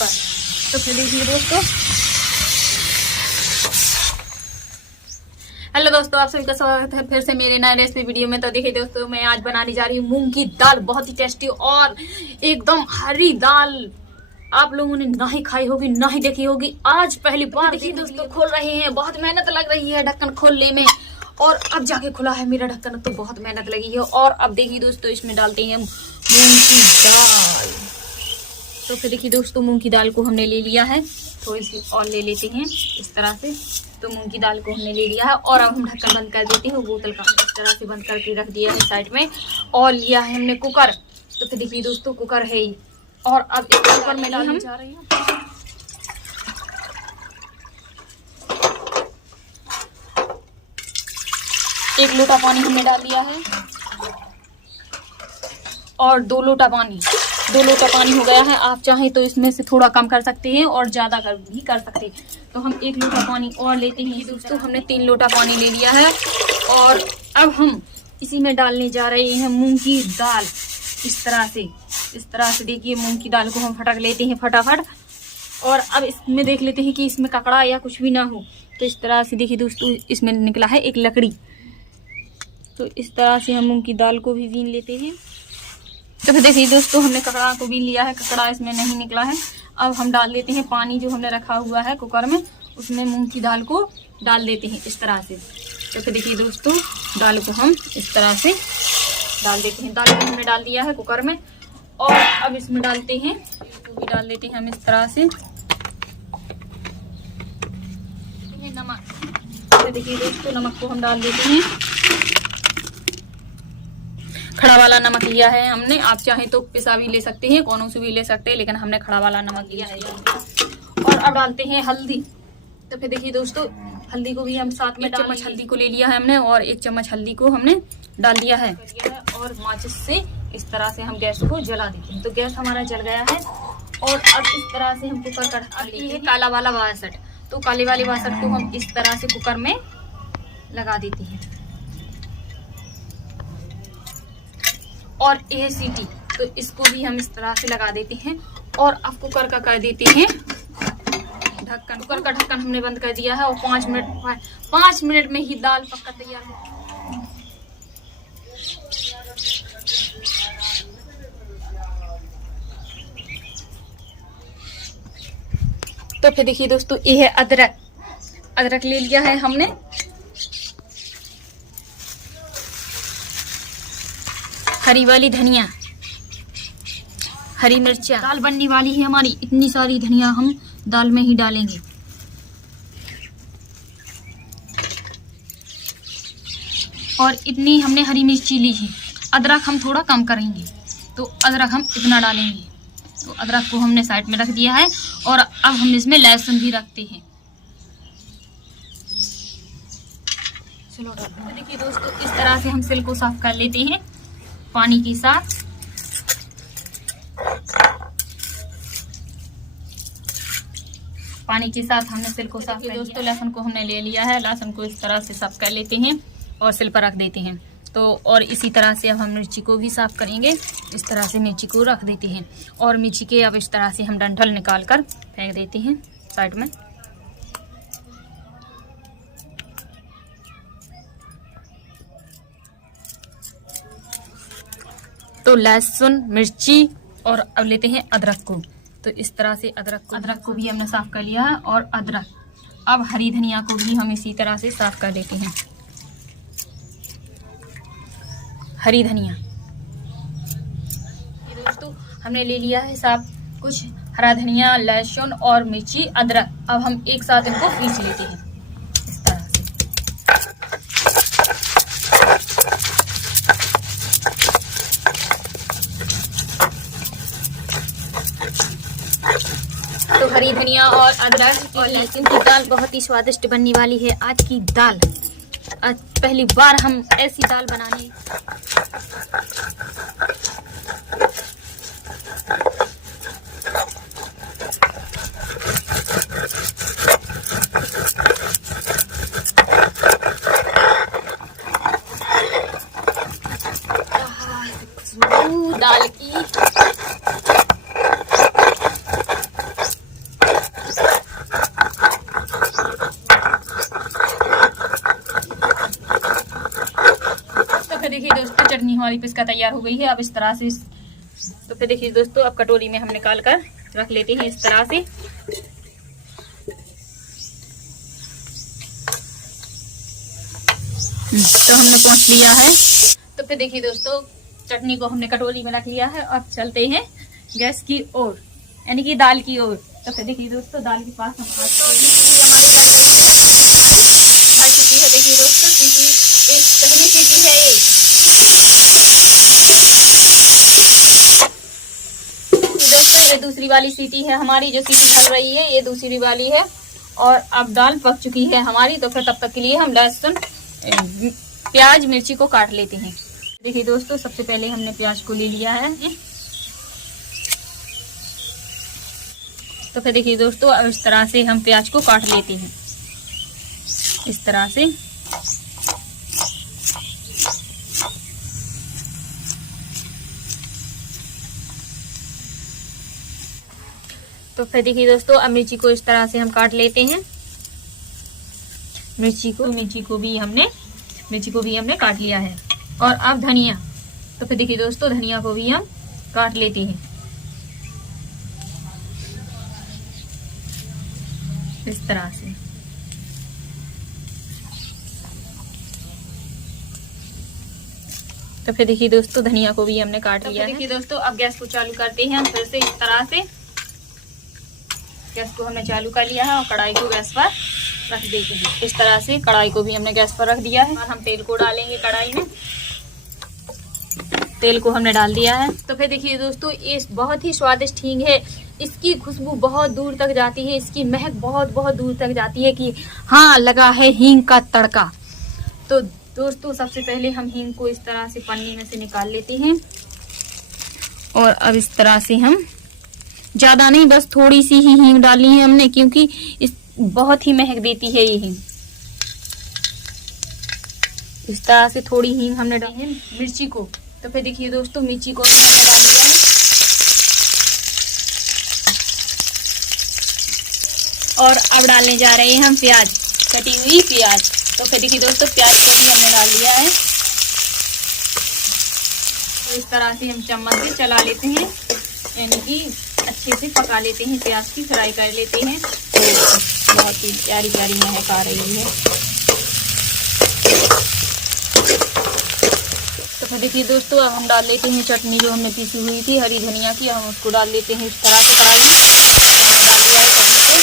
पर। तो फिर देखिए दोस्तों, हेलो दोस्तों, आप सभी का स्वागत है फिर से मेरे नए रेसिपी वीडियो में। तो देखिए दोस्तों, मैं आज बनाने जा रही हूँ मूंग की दाल। बहुत ही टेस्टी और एकदम हरी दाल। आप लोगों ने ना ही खाई होगी ना ही देखी होगी, आज पहली बार देखिए दोस्तों खोल रहे हैं। बहुत मेहनत लग रही है ढक्कन खोलने में, और अब जाके खुला है मेरा ढक्कन, तो बहुत मेहनत लगी है। और अब देखिए दोस्तों, इसमें डालते हैं हम मूंग की दाल। तो फिर देखिए दोस्तों, मूंग की दाल को हमने ले लिया है, थोड़ी सी और ले लेते हैं इस तरह से। तो मूंग की दाल को हमने ले लिया है और अब हम ढक्कन बंद कर देते हैं। बोतल का इस तरह से बंद करके रख दिया है साइड में, और लिया है हमने कुकर। तो फिर देखिए दोस्तों, कुकर है ही, और अब इस कुकर में हम जा रही हूँ। एक लोटा पानी हमने डाल दिया है, और 2 लोटा पानी हो गया है। आप चाहें तो इसमें से थोड़ा कम कर सकते हैं और ज्यादा भी कर सकते हैं। तो हम 1 लोटा पानी और लेते हैं दोस्तों। हमने 3 लोटा पानी ले लिया है, और अब हम इसी में डालने जा रहे हैं मूंग की दाल। इस तरह से देखिए, मूंग की दाल को हम फटक लेते हैं फटाफट। और अब इसमें देख लेते हैं कि इसमें ककड़ा या कुछ भी ना हो। तो इस तरह से देखिए दोस्तों, इसमें निकला है एक लकड़ी। तो इस तरह से हम मूंग की दाल को भी बीन लेते हैं। तो फिर देखिए दोस्तों, हमने ककड़ा को बीन लिया है, ककड़ा इसमें नहीं निकला है। अब हम डाल देते हैं पानी जो हमने रखा हुआ है कुकर में, उसमें मूंग की दाल को डाल देते हैं इस तरह से। तो फिर देखिए दोस्तों, दाल को हम इस तरह से डाल देते हैं। दाल को हमने डाल दिया है कुकर में, और अब इसमें डालते हैं, इसको भी डाल देते हैं हम इस तरह से नमक। तो देखिए दोस्तों, नमक को हम डाल देते हैं। खड़ा वाला नमक लिया है हमने, आप चाहें तो पिसा भी ले सकते हैं, कौनों से भी ले सकते हैं, लेकिन हमने खड़ा वाला नमक लिया है। और अब डालते हैं हल्दी। तो फिर देखिए दोस्तों, हल्दी को भी हम साथ में 1 चम्मच हल्दी को ले लिया है हमने, और 1 चम्मच हल्दी को हमने डाल दिया है। और माचिस से इस तरह से हम गैस को जला देते हैं। तो गैस हमारा जल गया है, और अब इस तरह से हम कुकर का, ये है काला वाला वासट। तो काले वाले वासट को हम इस तरह से कुकर में लगा देते हैं, और ये सीटी, तो इसको भी हम इस तरह से लगा देते हैं। और अब कुकर का कर देते हैं ढक्कन। कुकर का ढक्कन हमने बंद कर दिया है, और 5 मिनट में ही दाल पक्का तैयार है। तो फिर देखिए दोस्तों, ये है अदरक ले लिया है हमने, हरी वाली धनिया, हरी मिर्चा। दाल बनने वाली है हमारी, इतनी सारी धनिया हम दाल में ही डालेंगे। और इतनी हमने हरी मिर्ची ली है। अदरक हम थोड़ा कम करेंगे, तो अदरक हम इतना डालेंगे। तो अदरक को हमने साइड में रख दिया है, और अब हम इसमें लहसुन भी रखते हैं। चलो तो देखिए दोस्तों, इस तरह से हम सिल को साफ कर लेते हैं पानी के साथ। पानी के साथ हमने सिल को साफ कर दोस्तों। लहसुन को हमने ले लिया है, लहसुन को इस तरह से साफ कर लेते हैं और सिल पर रख देते हैं। तो और इसी तरह से अब हम मिर्ची को भी साफ करेंगे। इस तरह से मिर्ची को रख देते हैं, और मिर्ची के अब इस तरह से हम डंठल निकाल कर फेंक देते हैं साइड में। तो लहसुन, मिर्ची, और अब लेते हैं अदरक को। तो इस तरह से अदरक को भी हमने साफ कर लिया है, और अब हरी धनिया को भी हम इसी तरह से साफ कर देते हैं। हरी धनिया ये दोस्तों हमने ले लिया है साफ कुछ हरा धनिया, लहसुन और मिर्ची, अदरक। अब हम एक साथ इनको पीस लेते हैं इस तरह से। तो हरी धनिया और अदरक और लहसुन की दाल बहुत ही स्वादिष्ट बनने वाली है आज की दाल। आज पहली बार हम ऐसी दाल बनाने। दाल की हमारी पिसका तैयार हो गई है। अब इस तरह से तो फिर देखिए दोस्तों, अब कटोरी में हम निकाल कर रख लेते हैं इस तरह से। तो हमने पोंछ लिया है। तो फिर देखिए दोस्तों, चटनी को हमने कटोरी में रख लिया है। अब चलते हैं गैस की ओर, यानी कि दाल की ओर। तो फिर देखिए दोस्तों, दाल के पास हम भर चुकी है। देखिए दोस्तों, सीटी एक पहली सीटी है ये। दोस्तों ये दूसरी वाली सीटी है हमारी, जो सीटी भर रही है ये दूसरी वाली है। और अब दाल पक चुकी है हमारी। तो फिर तब तक के लिए हम लहसुन प्याज मिर्ची को काट लेते हैं। देखिए दोस्तों, सबसे पहले हमने प्याज को ले लिया है। तो फिर देखिए दोस्तों, अब इस तरह से हम प्याज को काट लेते हैं इस तरह से। तो फिर देखिए दोस्तों, अब मिर्ची को इस तरह से हम काट लेते हैं। मिर्ची को भी हमने काट लिया है। और अब धनिया, तो फिर देखिए दोस्तों, धनिया को भी हम काट लेते हैं इस तरह से। तो फिर देखिए दोस्तों, धनिया को भी हमने काट लिया है। देखिए दोस्तों, अब गैस को चालू करते हैं हम फिर से इस तरह से। गैस को हमने चालू कर लिया है और कढ़ाई को गैस पर रख देते हैं इस तरह से। कढ़ाई को भी हमने गैस पर रख दिया है और हम तेल को डालेंगे कढ़ाई में। तेल को हमने डाल दिया है। तो फिर देखिए दोस्तों, ये बहुत ही स्वादिष्ट हींग है। इसकी खुशबू बहुत दूर तक जाती है, इसकी महक बहुत बहुत दूर तक जाती है कि हाँ, लगा है हींग का तड़का। तो दोस्तों, सबसे पहले हम हींग को इस तरह से पन्नी में से निकाल लेते हैं। और अब इस तरह से हम ज्यादा नहीं, बस थोड़ी सी ही हींग डाली है हमने, क्योंकि इस बहुत ही महक देती है ये हींग। इस तरह से थोड़ी हींग हमने डाली है मिर्ची को। तो फिर देखिए दोस्तों, मिर्ची को हमने डाल दिया है। और अब डालने जा रहे हैं हम प्याज, कटी हुई प्याज। तो फिर देखिए दोस्तों, प्याज को भी हमने डाल दिया है। तो इस तरह से हम चम्मच से चला लेते हैं, यानी कि अच्छे से पका लेते हैं, प्याज की फ्राई कर लेते हैं। तो बहुत ही प्यारी प्यारी महक आ रही है। तो फिर देखिए दोस्तों, अब हम डाल लेते हैं चटनी जो हमने पीसी हुई थी हरी धनिया की। हम उसको डाल लेते हैं इस तरह से कढ़ाई में। हमने डाल दिया है चटनी को।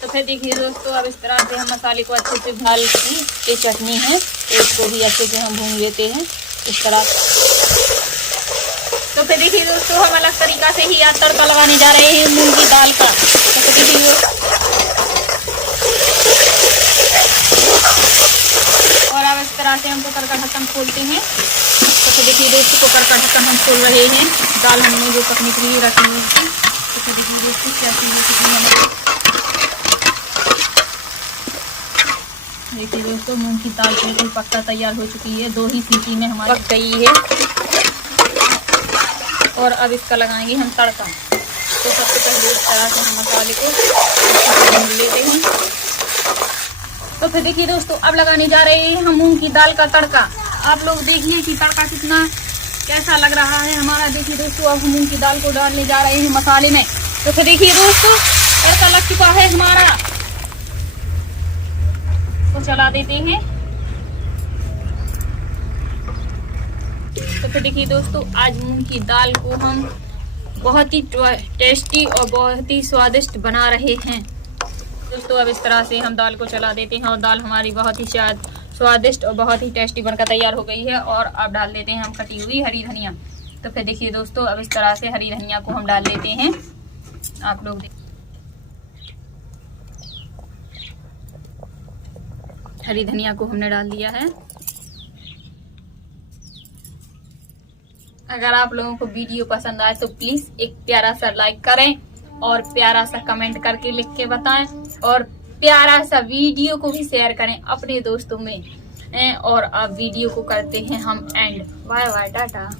तो फिर देखिए दोस्तों, अब इस तरह से हम मसाले को अच्छे से डाल के, ये चटनी है तो इसको भी अच्छे से हम भून लेते हैं इस तरह। तो फिर देखिए दोस्तों, हम अलग तरीका से ही आज तड़का लगाने जा रहे हैं मूंग की दाल का। तो फिर देखिए, और अब इस तरह से हम कुकर का ढक्कन खोलते हैं। तो फिर देखिए दोस्तों, कुकर का ढक्कन हम खोल रहे हैं। दाल हमने जो पकने के लिए रखी हुई थी। तो फिर देखिए दोस्तों, कैसी हो चुकी है। देखिए दोस्तों, मूंग की दाल बिल्कुल पक्का तैयार हो चुकी है। 2 ही सीटी में हमारी पक गई है। और अब इसका लगाएंगे हम तड़का। तो सबसे पहले इस तरह से हम मसाले को भून लेते हैं। तो फिर देखिए दोस्तों, अब लगाने जा रहे हैं हम मूंग की दाल का तड़का। आप लोग देखिए कि तड़का कितना कैसा लग रहा है हमारा। देखिए दोस्तों, अब हम मूंग की दाल को डालने जा रहे हैं मसाले में। तो फिर देखिए दोस्तों, तड़का लग चुका है हमारा। तो चला देते हैं। तो फिर देखिए दोस्तों, आज मूंग की दाल को हम बहुत ही टेस्टी और बहुत ही स्वादिष्ट बना रहे हैं दोस्तों। अब इस तरह से हम दाल को चला देते हैं और दाल हमारी बहुत ही स्वादिष्ट और बहुत ही टेस्टी बनकर तैयार हो गई है। और अब डाल देते हैं हम कटी हुई हरी धनिया। तो फिर देखिए दोस्तों, अब इस तरह से हरी धनिया को हम डाल देते हैं। आप लोग हरी धनिया को हमने डाल दिया है। अगर आप लोगों को वीडियो पसंद आए तो प्लीज एक प्यारा सा लाइक करें और प्यारा सा कमेंट करके लिख के बताएं और प्यारा सा वीडियो को भी शेयर करें अपने दोस्तों में। और अब वीडियो को करते हैं हम एंड। Bye bye, Tata.